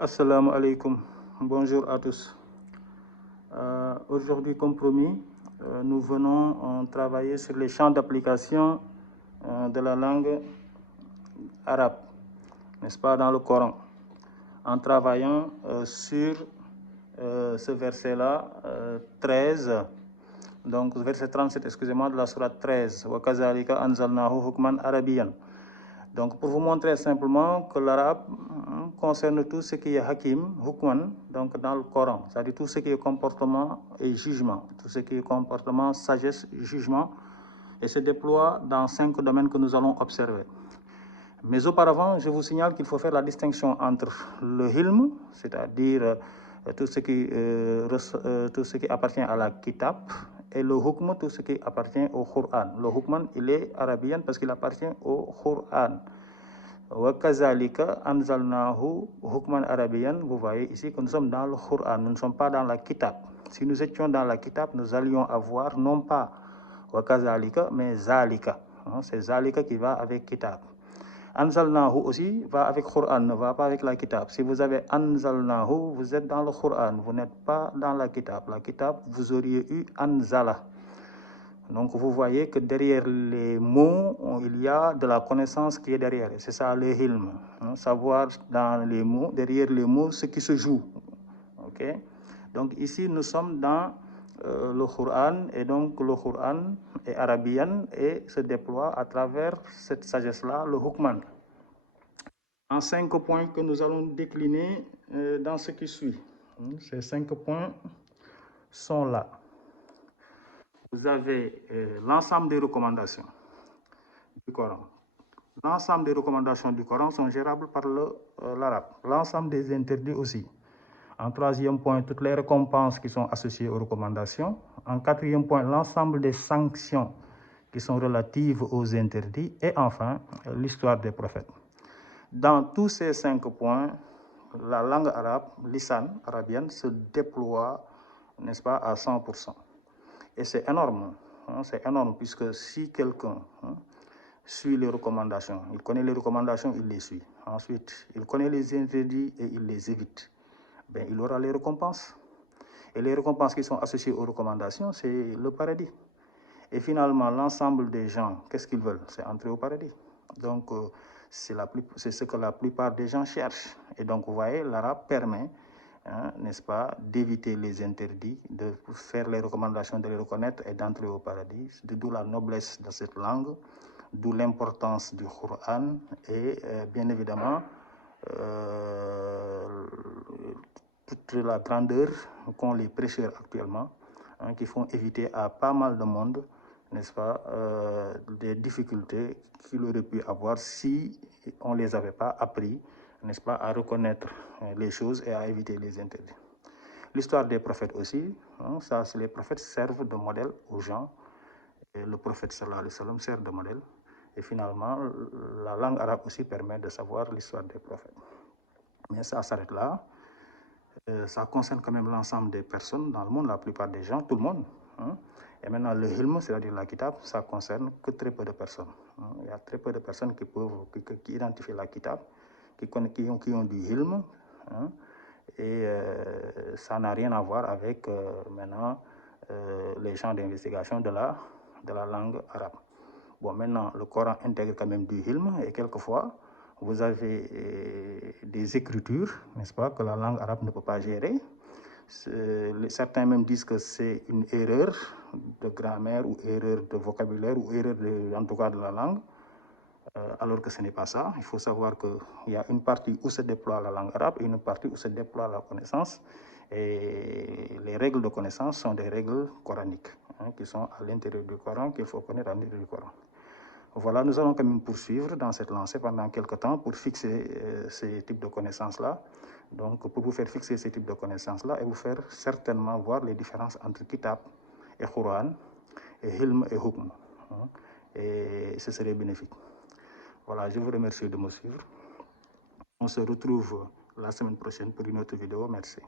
Assalamu alaikum, bonjour à tous. Aujourd'hui, comme promis, nous venons travailler sur les champs d'application de la langue arabe, n'est-ce pas, dans le Coran, en travaillant sur ce verset-là, 13, donc verset 37, excusez-moi, de la sourate 13, « Wa kazalika anzalnahu hukman arabiyan ». Donc, pour vous montrer simplement que l'arabe concerne tout ce qui est hakim, hukman, donc dans le Coran, c'est-à-dire tout ce qui est comportement et jugement, tout ce qui est comportement, sagesse, jugement, et se déploie dans 5 domaines que nous allons observer. Mais auparavant, je vous signale qu'il faut faire la distinction entre le hilm, c'est-à-dire tout ce qui appartient à la kitab, et le hukm, tout ce qui appartient au Coran. Le hukman, il est arabien parce qu'il appartient au Coran. Wa kazalika anzalnahu hukman arabiyan. Vous voyez ici que nous sommes dans le Coran, nous ne sommes pas dans la kitab. Si nous étions dans la kitab, nous allions avoir non pas wa kazalika, mais zalika. C'est zalika qui va avec kitab. Anzalnahu aussi va avec Coran, ne va pas avec la kitab. Si vous avez anzalnahu, vous êtes dans le Coran, vous n'êtes pas dans la kitab. La kitab, vous auriez eu anzala. Donc vous voyez que derrière les mots, il y a de la connaissance qui est derrière. C'est ça le hilm. Savoir dans les mots, derrière les mots, ce qui se joue. Okay? Donc ici, nous sommes dans le Coran, et donc le Coran est arabien et se déploie à travers cette sagesse-là, le hukman. En 5 points que nous allons décliner dans ce qui suit. Ces 5 points sont là. Vous avez l'ensemble des recommandations du Coran. L'ensemble des recommandations du Coran sont gérables par l'arabe. L'ensemble des interdits aussi. En 3e point, toutes les récompenses qui sont associées aux recommandations. En 4e point, l'ensemble des sanctions qui sont relatives aux interdits. Et enfin, l'histoire des prophètes. Dans tous ces 5 points, la langue arabe, lisan arabienne, se déploie, n'est-ce pas, à 100%. Et c'est énorme, puisque si quelqu'un suit les recommandations, il connaît les recommandations, il les suit. Ensuite, il connaît les interdits et il les évite. Ben, il aura les récompenses. Et les récompenses qui sont associées aux recommandations, c'est le paradis. Et finalement, l'ensemble des gens, qu'est-ce qu'ils veulent? C'est entrer au paradis. Donc, c'est ce que la plupart des gens cherchent. Et donc, vous voyez, l'arabe permet, n'est-ce pas, d'éviter les interdits, de faire les recommandations, de les reconnaître et d'entrer au paradis. D'où la noblesse de cette langue, d'où l'importance du Coran et bien évidemment toute la grandeur qu'ont les prêcheurs actuellement, qui font éviter à pas mal de monde, n'est-ce pas, des difficultés qu'il aurait pu avoir si on ne les avait pas appris, n'est-ce pas, à reconnaître les choses et à éviter les interdits. L'histoire des prophètes aussi, les prophètes servent de modèle aux gens. Et le prophète sallallahu alayhi wa sallam sert de modèle. Et finalement, la langue arabe aussi permet de savoir l'histoire des prophètes. Mais ça s'arrête là. Ça concerne quand même l'ensemble des personnes dans le monde, la plupart des gens, tout le monde. Et maintenant, le hilm, c'est-à-dire la kitab, ça concerne que très peu de personnes. Il y a très peu de personnes qui identifient la kitab, qui ont du hilm. Et ça n'a rien à voir avec maintenant les champs d'investigation de la langue arabe. Bon, maintenant, le Coran intègre quand même du hilm et quelquefois, vous avez des écritures, n'est-ce pas, que la langue arabe ne peut pas gérer. Certains même disent que c'est une erreur de grammaire ou erreur de vocabulaire ou erreur en tout cas de la langue, alors que ce n'est pas ça. Il faut savoir qu'il y a une partie où se déploie la langue arabe et une partie où se déploie la connaissance. Et les règles de connaissance sont des règles coraniques, qui sont à l'intérieur du Coran, qu'il faut connaître à l'intérieur du Coran. Voilà, nous allons quand même poursuivre dans cette lancée pendant quelques temps pour fixer ces types de connaissances-là. Donc, pour vous faire fixer ces types de connaissances-là et vous faire certainement voir les différences entre kitab et Coran, et hilm et hukm. Et ce serait bénéfique. Voilà, je vous remercie de me suivre. On se retrouve la semaine prochaine pour une autre vidéo. Merci.